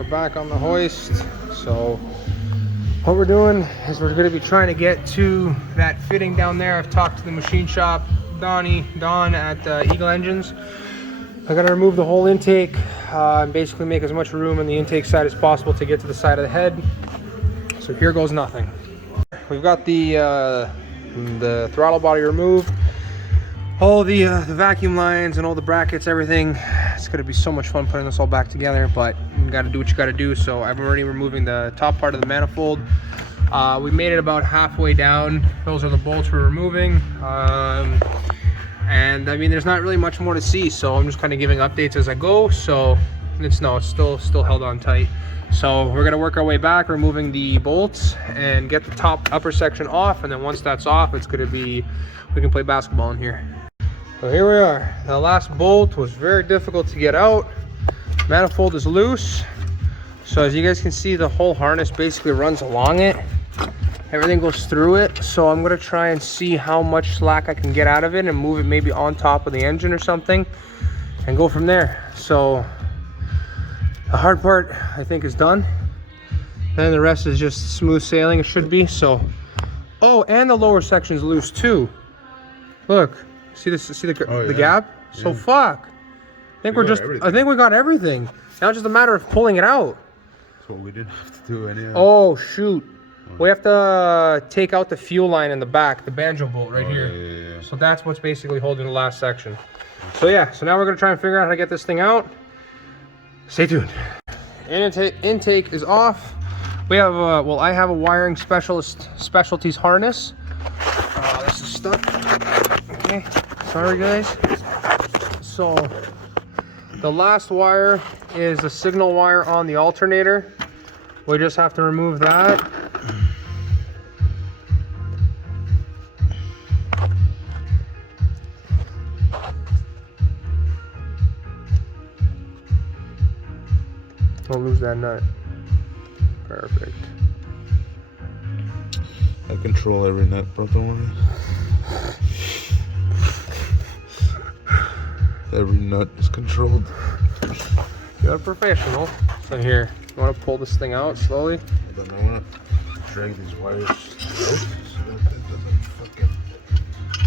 We're back on the hoist. So what we're doing is we're going to be trying to get to that fitting down there. I've talked to the machine shop, Don at Eagle Engines. I got to remove the whole intake and basically make as much room on the intake side as possible to get to the side of the head. So here goes nothing. We've got the throttle body removed, all the vacuum lines and all the brackets, everything. It's going to be so much fun putting this all back together, but you got to do what you got to do. So I'm already removing the top part of the manifold. We made it about halfway down. Those are the bolts we're removing. And I mean, there's not really much more to see, so I'm just kind of giving updates as I go. So it's still held on tight. So we're gonna work our way back, removing the bolts and get the upper section off. And then once that's off, it's gonna be, we can play basketball in here. So here we are. The last bolt was very difficult to get out. Manifold is loose. So as you guys can see, the whole harness basically runs along it. Everything goes through it. So I'm gonna try and see how much slack I can get out of it and move it maybe on top of the engine or something and go from there. So the hard part, I think, is done. Then the rest is just smooth sailing, it should be. So, oh, and the lower section's loose too. Look, see this? See the gap? Yeah. So fuck. I think I think we got everything. Now it's just a matter of pulling it out. That's what we didn't have to do anyhow. Oh shoot. We have to take out the fuel line in the back, the banjo bolt right here. Yeah. So that's what's basically holding the last section. So yeah, so now we're gonna try and figure out how to get this thing out. Stay tuned. Intake is off. We have well, I have a wiring specialties harness. This is stuck. Okay, sorry guys. So the last wire is the signal wire on the alternator. We just have to remove that. Don't lose that nut. Perfect. I control every nut, bro, don't worry. Every nut is controlled. You're a professional. So here, you want to pull this thing out slowly? Hold on, I want to drag these wires out so that it doesn't fucking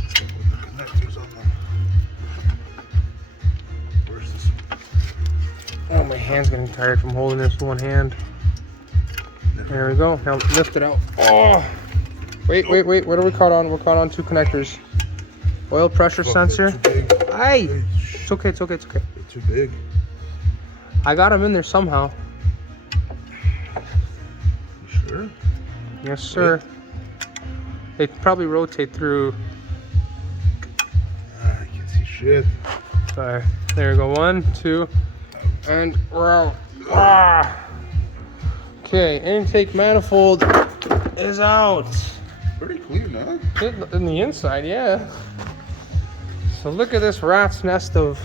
stick with the connectors on them. Where's this? Oh, my hand's getting tired from holding this with one hand. There we go. Now lift it out. Oh! Wait. What are we caught on? We're caught on two connectors. Oil pressure sensor. Hey! It's okay. They're too big. I got them in there somehow. You sure? Yes, sir. They probably rotate through. I can't see shit. Sorry. There we go. 1, 2, and we're out. Ah! Okay, intake manifold is out. Pretty clean, huh? In the inside, yeah. So look at this rat's nest of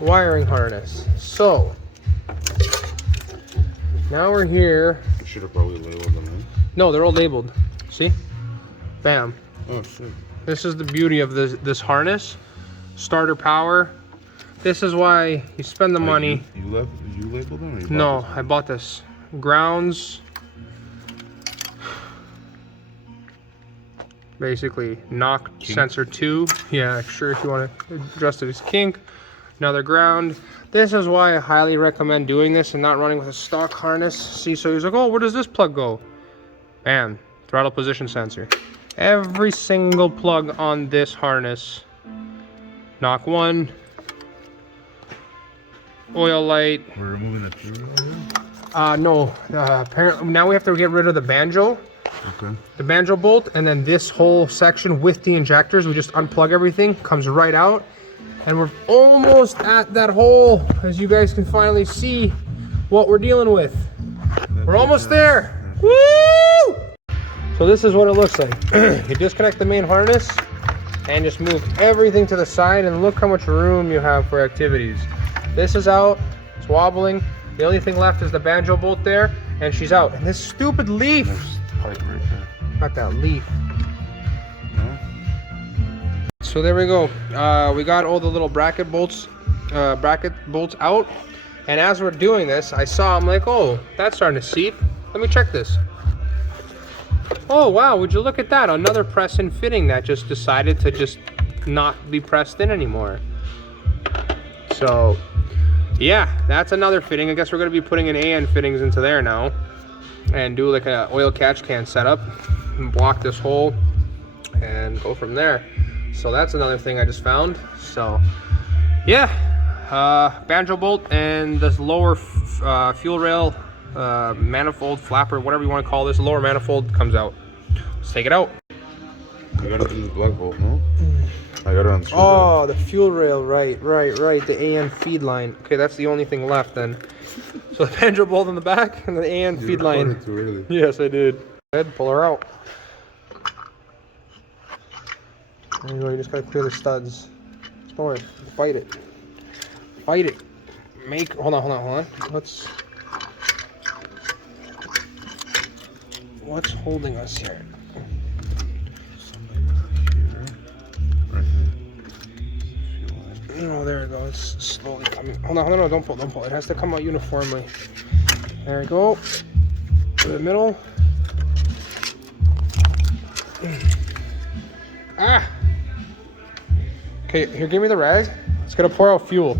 wiring harness. So now we're here. You should have probably labeled them, huh? No, they're all labeled. See? Bam. Oh shit. This is the beauty of this harness. Starter power. This is why you spend the money. You labeled them? Or you No, I bought this. Grounds. Basically, knock kink. Sensor 2. Yeah, sure, if you want to adjust it as kink. Another ground. This is why I highly recommend doing this and not running with a stock harness. See, so he's like, oh, where does this plug go? Bam, throttle position sensor. Every single plug on this harness. Knock 1. Oil light. We're removing the fuel here? No, apparently now we have to get rid of the banjo. Okay. The banjo bolt, and then this whole section with the injectors, we just unplug everything, comes right out. And we're almost at that hole, as you guys can finally see what we're dealing with. We're almost there. Woo! So this is what it looks like. You disconnect the main harness and just move everything to the side, and look how much room you have for activities. This is out, it's wobbling. The only thing left is the banjo bolt there, and she's out. And this stupid leaf. There's pipe right there. Not that leaf. No? So there we go. We got all the little bracket bolts out. And as we're doing this, I'm like, oh, that's starting to seep. Let me check this. Oh, wow, would you look at that? Another press-in fitting that just decided to just not be pressed in anymore. So, yeah, that's another fitting. I guess we're going to be putting in AN fittings into there now and do like a oil catch can setup and block this hole and go from there. So that's another thing I just found. So, yeah, banjo bolt and this lower fuel rail manifold, flapper, whatever you want to call this, lower manifold comes out. Let's take it out. I gotta do the black bolt, no? I gotta unscrew Oh, the fuel rail, right. The AN feed line. Okay, that's the only thing left then. So the banjo bolt in the back and the AN feed line. Too early. Yes, I did. Go ahead, pull her out. There you go, you just gotta clear the studs. Don't worry, fight it. Fight it. Hold on. What's holding us here? Oh, there it goes. It's slowly coming. Hold on, don't pull. It has to come out uniformly. There we go. To the middle. Ah! Okay, here, give me the rag. It's gonna pour out fuel.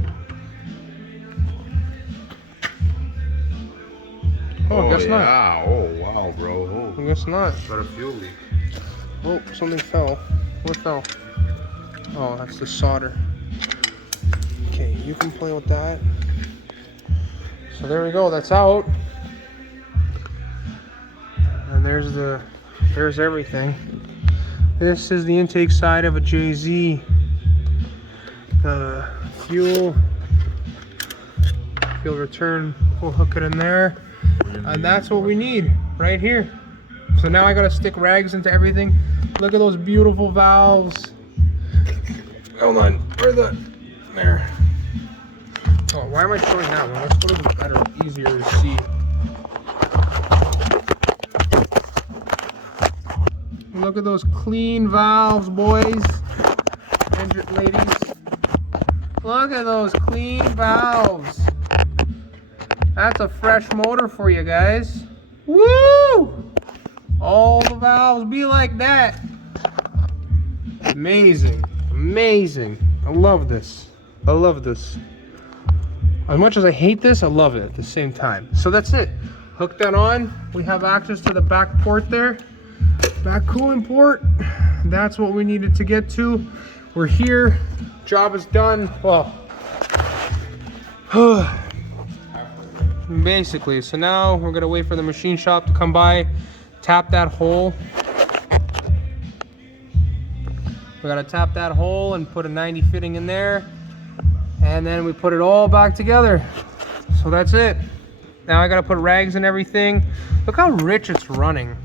Oh, I guess not. Yeah. Oh, wow, bro. I guess not. Got a fuel leak. Oh, something fell. What fell? Oh, that's the solder. Okay, you can play with that. So there we go, that's out. And there's everything. This is the intake side of a JZ. The fuel return, we'll hook it in there. And that's what we need right here. So now I gotta stick rags into everything. Look at those beautiful valves. Hold on, there. Oh, why am I showing that one? Let's go to the better, easier to see. Look at those clean valves, boys and ladies. Look at those clean valves. That's a fresh motor for you guys. Woo! All the valves be like that. Amazing. I love this. As much as I hate this, I love it at the same time. So that's it. Hook that on. We have access to the back port there. Back cooling port. That's what we needed to get to. We're here. Job is done. Well, basically. So now we're gonna wait for the machine shop to come by, tap that hole. We gotta tap that hole and put a 90 fitting in there. And then we put it all back together. So that's it. Now I gotta put rags and everything. Look how rich it's running.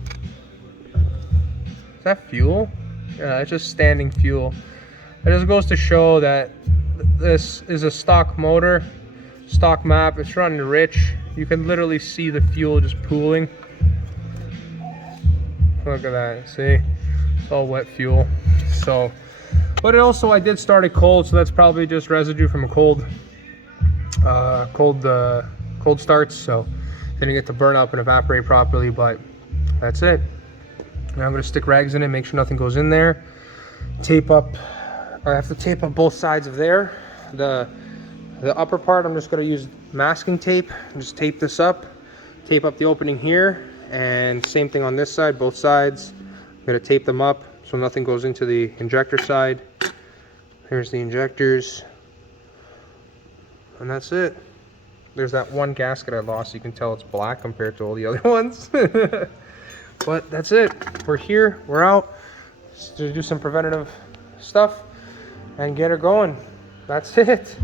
Is that fuel? Yeah, it's just standing fuel. It just goes to show that this is a stock motor, stock map. It's running rich. You can literally see the fuel just pooling. Look at that, see? It's all wet fuel. So, but it also, I did start it cold, so that's probably just residue from a cold starts, so didn't get to burn up and evaporate properly, but that's it. Now I'm gonna stick rags in it, make sure nothing goes in there. Tape up, I have to tape up both sides of there. The upper part, I'm just gonna use masking tape, just tape this up, tape up the opening here, and same thing on this side, both sides. I'm gonna tape them up so nothing goes into the injector side. There's the injectors, and that's it. There's that one gasket I lost. You can tell it's black compared to all the other ones. But that's it. We're here, we're out to do some preventative stuff and get her going. That's it.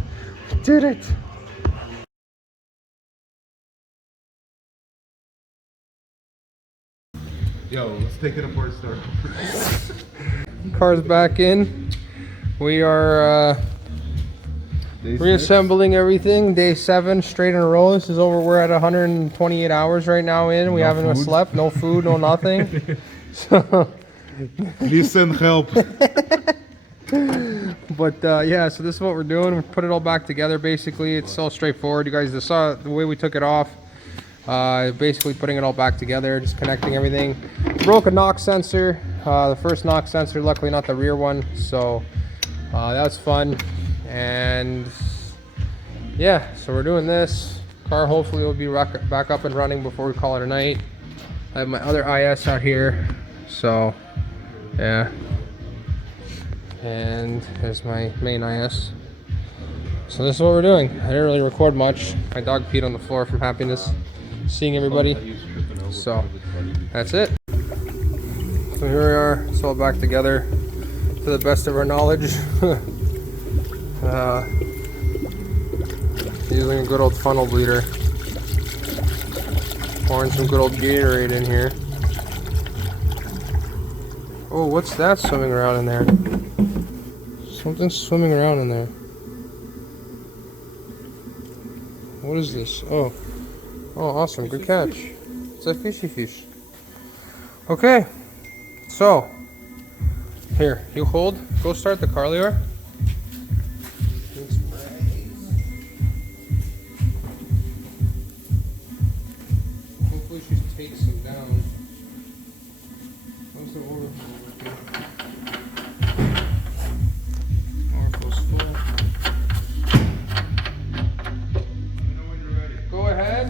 Did it. Yo, let's take it apart, start. Car's back in. We are reassembling everything. Day 7 straight in a row. This is over. We're at 128 hours right now in. We haven't even slept. No food, no nothing. So Listen, help. But yeah, so this is what we're doing. We put it all back together. Basically, it's all straightforward. You guys just saw the way we took it off. Basically putting it all back together, just connecting everything. Broke a knock sensor, the first knock sensor, luckily not the rear one, so that was fun. And yeah, so we're doing this. Car hopefully will be back up and running before we call it a night. I have my other IS out here, so yeah. And there's my main IS. So this is what we're doing. I didn't really record much. My dog peed on the floor from happiness seeing everybody. So that's it. So here we are. It's all back together to the best of our knowledge. Using a good old funnel bleeder. Pouring some good old Gatorade in here. Oh, what's that swimming around in there? Something's swimming around in there. What is this? Oh, awesome. Good catch. It's a fishy fish. Okay. So, here, you hold. Go start the car, Leor. Hopefully she takes him down. What's the order? Oracle's full. Let me know when you're ready. Go ahead.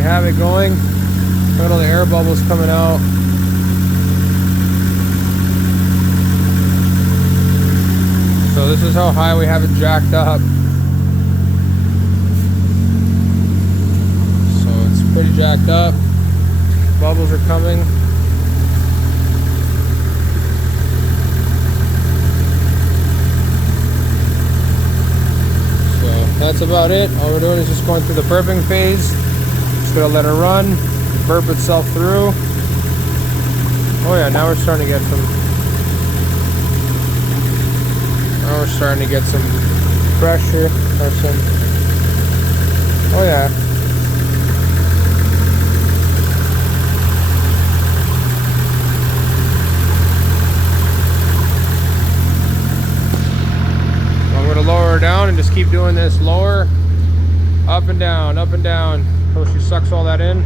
Have it going. Look at all the air bubbles coming out. So this is how high we have it jacked up. So it's pretty jacked up. Bubbles are coming. So that's about it. All we're doing is just going through the burping phase. Just gonna let it run, burp itself through. Oh yeah, now we're starting to get some. Now we're starting to get some pressure or some. Oh yeah. I'm gonna lower her down and just keep doing this lower, up and down, until she sucks all that in.